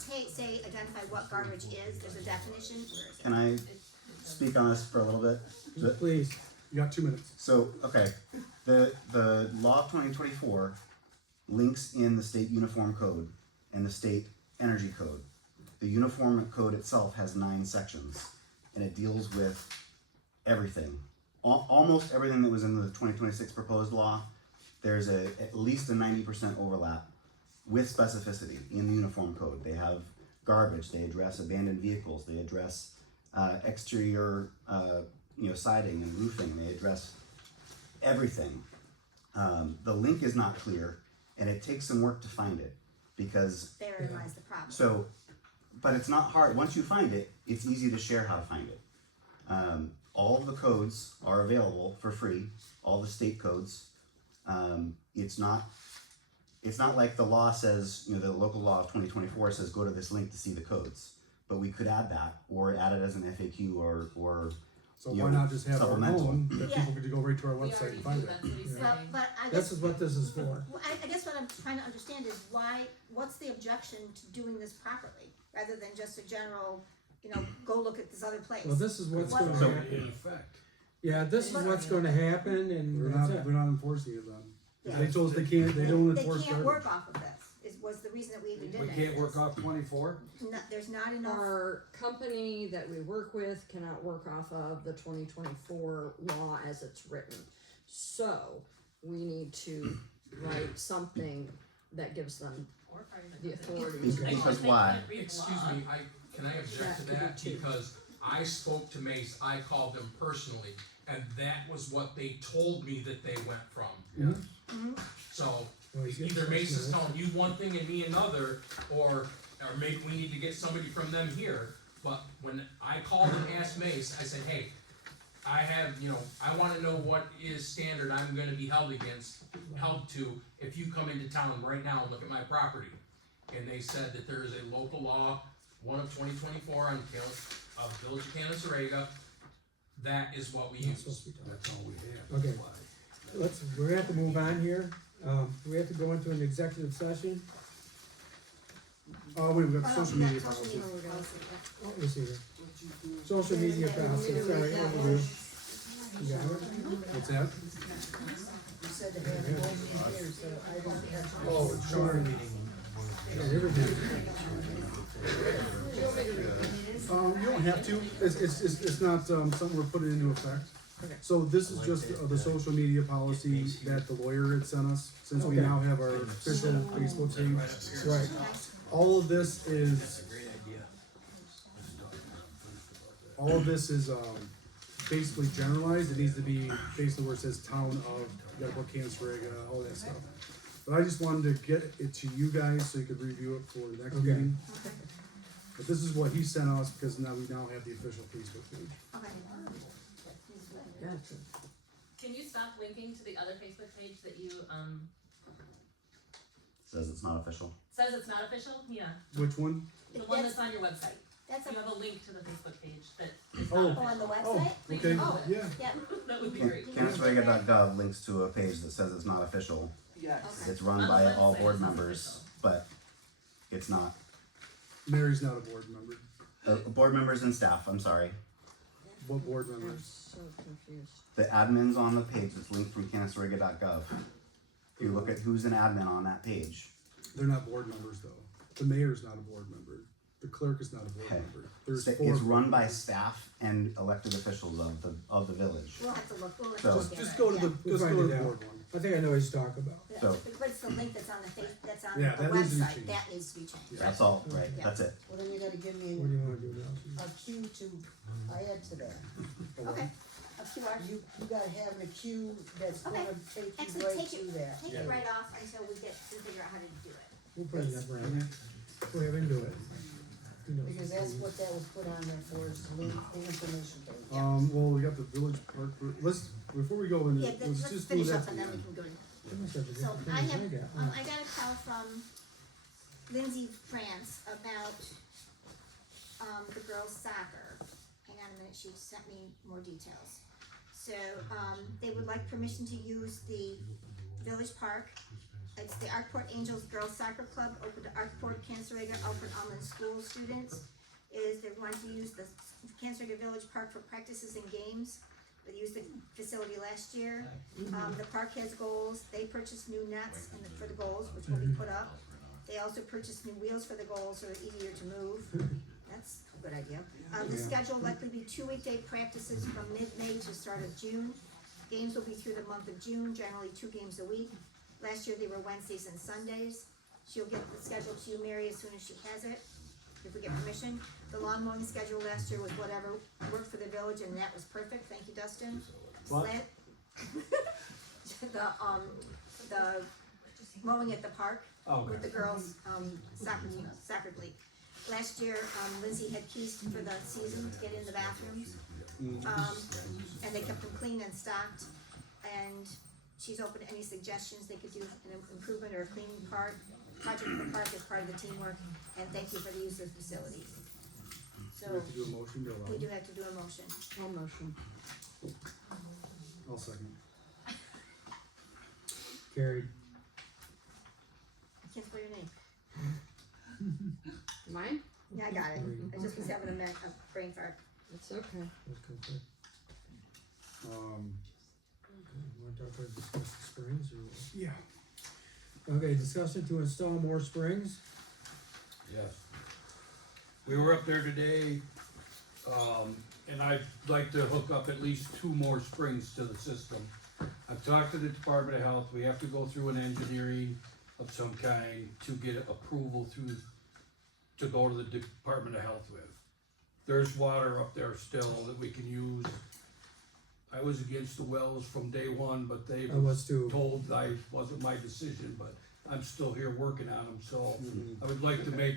say identify what garbage is, there's a definition, where is it? Can I speak on this for a little bit? Please. You got 2 minutes. So, okay, the law of 2024 links in the state uniform code and the state energy code. The uniform code itself has 9 sections, and it deals with everything. Almost everything that was in the 2026 proposed law, there's at least a 90% overlap with specificity in the uniform code. They have garbage, they address abandoned vehicles, they address exterior siding and roofing, they address everything. The link is not clear, and it takes some work to find it, because Therein lies the problem. so, but it's not hard. Once you find it, it's easy to share how to find it. All of the codes are available for free, all the state codes. It's not like the law says, the local law of 2024 says go to this link to see the codes. But we could add that, or add it as an FAQ, or So you why know, not just have our supplemental. own, that Yeah. people could go right to our website and find it? Well, but I This guess, is what this is for. well, I guess what I'm trying to understand is what's the objection to doing this properly, rather than just a general, go look at this other place? Well, this is what's What- gonna So, happen. in effect, Yeah, this is what's gonna happen and They're that's not, it. they're not enforcing it then. Yeah. They told us they don't They enforce can't garbage. work off of this, was the reason that we even did we that. can't work off 24? There's not enough, Our company that we work with cannot work off of the 2024 law as it's written. So, we need to write something that gives them the authority. Because why? Excuse me, can I object to That could be that? too. Because I spoke to Mace, I called them personally, and that was what they told me that they went from. Yeah. So, Well, he's either getting Mace is close to telling you one thing and me another, or maybe we need to get somebody from them here. But when I called and asked Mace, I said, hey, I have, I wanna know what is standard I'm gonna be held to if you come into town right now and look at my property. And they said that there is a local law, 1 of 2024 of Village of Canaseraga, that is what we Not use. supposed to be talking. That's all we have. Okay. We're gonna have to move on here. We have to go into an executive session. Oh, wait, we got Oh, social no, media social policy. media policy, yeah. Oh, let me see here. What'd you do? Social media policy, sorry, overview. You got it? What's that? You said to have it over here, so I don't have. Oh, it's short. Yeah, everything. You don't have to, it's not, something we're putting into effect. So this is just the social media policy that the lawyer had sent us, since we Okay. now have our official Facebook page. Right. All of this is, basically generalized, it needs to be basically where it says town of, you gotta put Canaseraga, all that stuff. But I just wanted to get it to you guys so you could review it for the next Okay. meeting. But this is what he sent us, because now we now have the official Facebook page. Okay. Gotcha. Can you stop linking to the other Facebook page that you, Says it's not official. says it's not official? Yeah, Which one? the one that's on your website. That's a, You have a link to the Facebook page that is Oh. not oh, on the official. website? Okay, Oh. yeah. Yeah, That would be great. Canaseraga.gov links to a page that says it's not official. Yes. Okay. It's run On the by all website, board it's not members, official. but it's not. Mary's not a board member. Board members and staff, I'm sorry. What board I'm members? so confused. The admin's on the page that's linked from Canaseraga.gov. If you look at who's an admin on that page, They're not board members though. The mayor's not a board member. The clerk is not a board Okay. member. There's it's four. run by staff and elected officials of the village. we'll have to look, we'll have to So- look at it. Just go to yeah. the, We'll just find go to it the out. board one. I think I know what he's talking about. Yeah, So- But it's the link that's on that's on Yeah, the that needs to be website, changed. that needs to be changed. That's all, right, Yeah. that's it. Well, then you gotta give me What do you wanna do now? a cue to add to that. Okay, a QR, You gotta have a cue that's Okay. gonna take you Excellent. right Take it. to that. take it right off until we get to figure out how to do it. We'll put it up right. Go ahead and do it. You know. Because that's what that was put on there for, is to link the information page. Well, we got the village park, let's, before we go into, Yeah, let's let's just do finish that up to and the then we end. can go in. You must have a So different I thing have, than I got. I got a call from Lindsay France about, the girls' soccer. Hang on a minute, she sent me more details. So, they would like permission to use the village park. It's the Arkport Angels Girls Soccer Club, open to Arkport, Canaseraga, Alfred Almond School students. They want to use the Canaseraga Village Park for practices and games. They used the facility last year. The park has goals. They purchased new nets for the goals, which will be put up. They also purchased new wheels for the goals, so they're easier to move. That's a good idea. The schedule will likely be 2 weekday practices from mid-May to start of June. Games will be through the month of June, generally 2 games a week. Last year they were Wednesdays and Sundays. She'll get the schedule to you, Mary, as soon as she has it, if we get permission. The lawn mowing schedule last year was whatever worked for the village, and that was perfect. Thank you, Dustin. What? Slant. The mowing at the park Okay. with the girls, soccer league. Last year, Lindsay had keys for the season to get in the bathrooms. And they kept them clean and stocked, and she's open to any suggestions they could do, an improvement or a cleaning project for the park as part of the teamwork, and thank you for the use of the facilities. We So, have to do a motion to allow. we do have to do a motion. All motion. I'll second. Carried. I can't spell your name. Mine? Yeah, I got it. I just was having a brain fart. It's okay. Let's go for it. Um, You wanna talk about discuss the springs or what? yeah. Okay, discussion to install more springs. Yes. We were up there today, and I'd like to hook up at least 2 more springs to the system. I've talked to the Department of Health, we have to go through an engineering of some kind to get approval to go to the Department of Health with. There's water up there still that we can use. I was against the wells from day one, but they I was too. told wasn't my decision, but I'm still here working on them, so I would like to make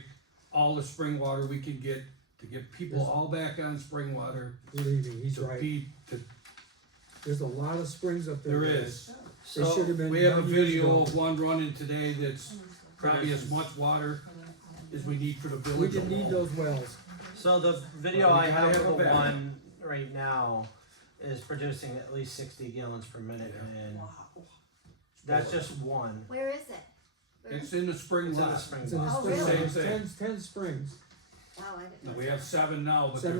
all the spring water we can get, to get people all back on spring water. Believe me, he's to right. to There's a lot of springs up there. There guys. is. They should have been We have a done years video ago. of one running today that's probably as much water as we need for the We village didn't need alone. those wells. So the video Well, we I gotta have have of a the backup. one right now is producing at least 60 gallons per minute, and that's just one. Where is it? It's in the spring It's in the lot. spring It's in the lot. Oh, spring, really? there's Same thing. 10 springs. Wow, I didn't Now, know. we have 7 now, but 7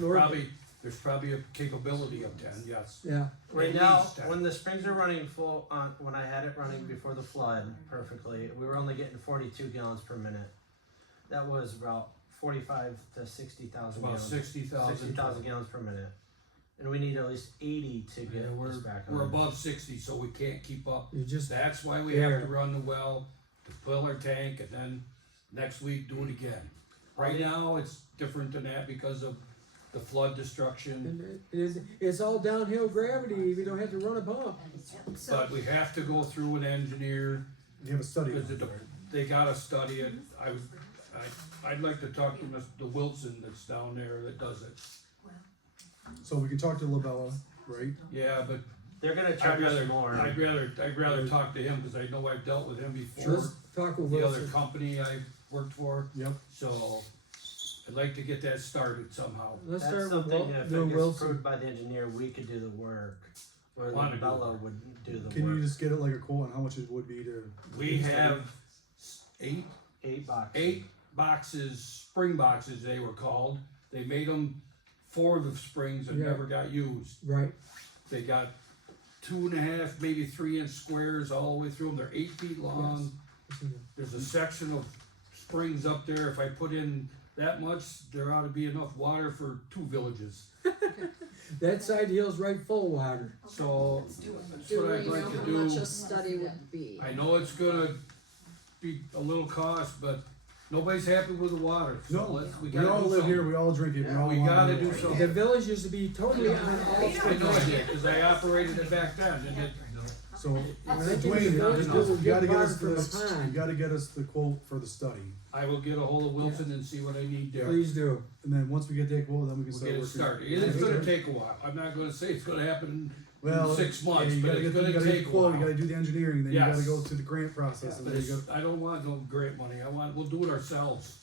there's probably a capability of 10, yes. Yeah, Right At now, least 10. when the springs are running full, when I had it running before the flood perfectly, we were only getting 42 gallons per minute. That was about 45 to 60,000 About gallons. 60,000. 60,000 gallons per minute. And we need at least 80 to Yeah, get we're, us back on. we're above 60, so we can't keep up. you just, That's why we have to run the well, to fill our tank, and then next week do it again. Right now, it's different than that because of the flood destruction, it's all downhill gravity, we don't have to run a pump. Yep, so, but we have to go through an engineer, You have a study. because on it, right? they gotta study it. I'd like to talk to the Wilson that's down there that does it. So we can talk to Labella, right? Yeah, but They're gonna I'd charge us rather, more. I'd rather talk to him, because I know I've dealt with him before. Let's talk with The other Wilson. company I worked for, Yep. so I'd like to get that started somehow. Let's That's start with something, if it Bill gets Wilson. approved by the engineer, we could do the work. Or Wanna do Bella it. would do the Can you work. just get it like a quote on how much it would be to? We have 8 8 boxes. 8 boxes, spring boxes they were called. They made them for the springs and Yeah. never got used. Right, They got 2.5, maybe 3-inch squares all the way through them. They're 8 feet long. There's a section of springs up there. If I put in that much, there ought to be enough water for 2 villages. that side hill's right full of water. So that's Do what we I'd know like how to do. much a study would be? I know it's gonna be a little cost, but nobody's happy with the water. So No, we we gotta all do live here, something. we all drink it, we all We want gotta it. do The something. village used to be totally on all I springs. know I did, cause I operated it back then, and it, So, When they give Dwayne, you the village, you we'll gotta get get water us from the the, you pond. gotta get us the quote for the study. I will get a hold of Wilson and see what I need there. Please do. And then once we get that quote, then we can We'll start get it working. started. It is gonna take a while. I'm not gonna say it's gonna happen Well, in 6 months, yeah, you but gotta it's get the- gonna you gotta get take the a quote, while. You gotta do the engineering, then you gotta Yes. go through the grant process, and But then you it's, gotta. I don't want no grant money. We'll do it ourselves.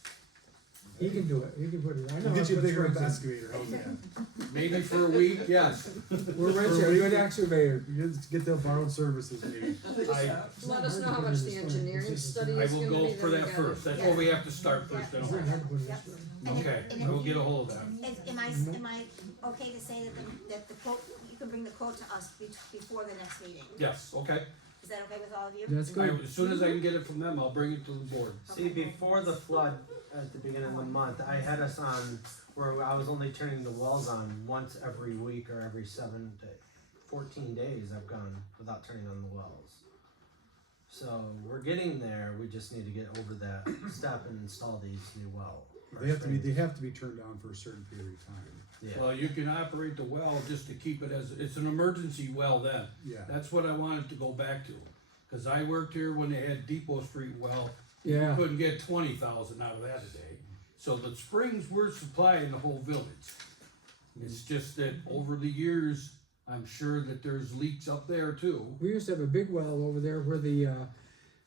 He can do it, he can put it, I know. We'll get you a how to bigger put springs excavator, how's that? Maybe for a week, yes. in. We're renting a good excavator. You get the borrowed services, maybe. Let us know how much the engineering study I is will gonna go be. for then that we gotta- first. That's where we have to start first. It's not hard to put in this way. And if- Okay, and I if will get you- a hold of that. am I okay to say that the quote, you can bring the quote to us before the next meeting? Yes, okay. Is that okay with all of you? That's good. As soon as I can get it from them, I'll bring it to the board. See, before the flood at the beginning of the month, I had us on where I was only turning the wells on once every week or every 7 to 14 days. I've gone without turning on the wells. So we're getting there. We just need to get over that step and install these new wells. They have to be turned on for a certain period of time. Yeah. Well, you can operate the well just to keep it as, it's an emergency well then. Yeah. That's what I wanted to go back to. Cause I worked here when they had Depot Street well, Yeah, couldn't get 20,000 out of that a day. So the springs were supplying the whole village. It's just that over the years, I'm sure that there's leaks up there too. we used to have a big well over there where they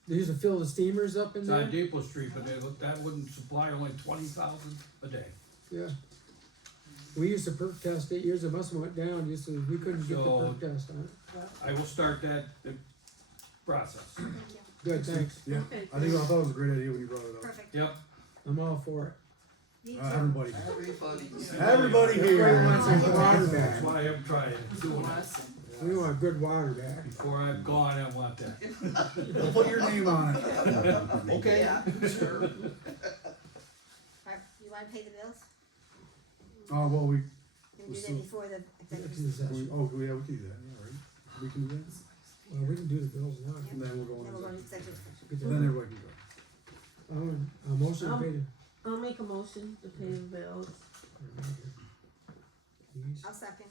used to fill the steamers up in It's there. on Depot Street, but that wouldn't supply only 20,000 a day. Yeah. We used to perk test it years, it must have went down, just so we couldn't get the So- perk test on it. I will start that process. Thank you. Good, thanks. Yeah, Okay. I thought it was a great idea when you brought it up. Perfect. Yep, I'm all for it. Me too. Everybody. Everybody's. Everybody Everybody wants here. some water that's back. why I'm trying, doing it. We want good water back. Before I'm gone, I want that. We'll put your name on it. Okay. Yeah, sure. Alright, you wanna pay the bills? Oh, well, we, You can do that before the executive session. Well, yeah, we can do that, yeah, right? We can do that, we can do the bills now. and then we'll go Then we'll go on. into executive session. Get Then the- everybody can go. A motion to pay the. I'll make a motion to pay the bills. I'll second.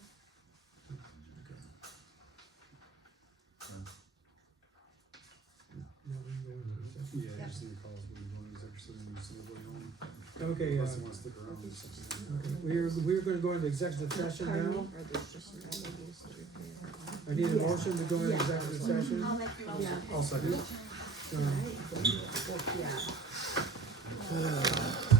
Yeah, you just need to call us when you're going to executive session, you just everybody home. Okay, Unless you wanna stick around. or something. okay, we're gonna go into executive session now. Or there's just no ideas to repair. I need a motion to go into executive session. I'll make the motion. I'll second it. Uh, Yeah.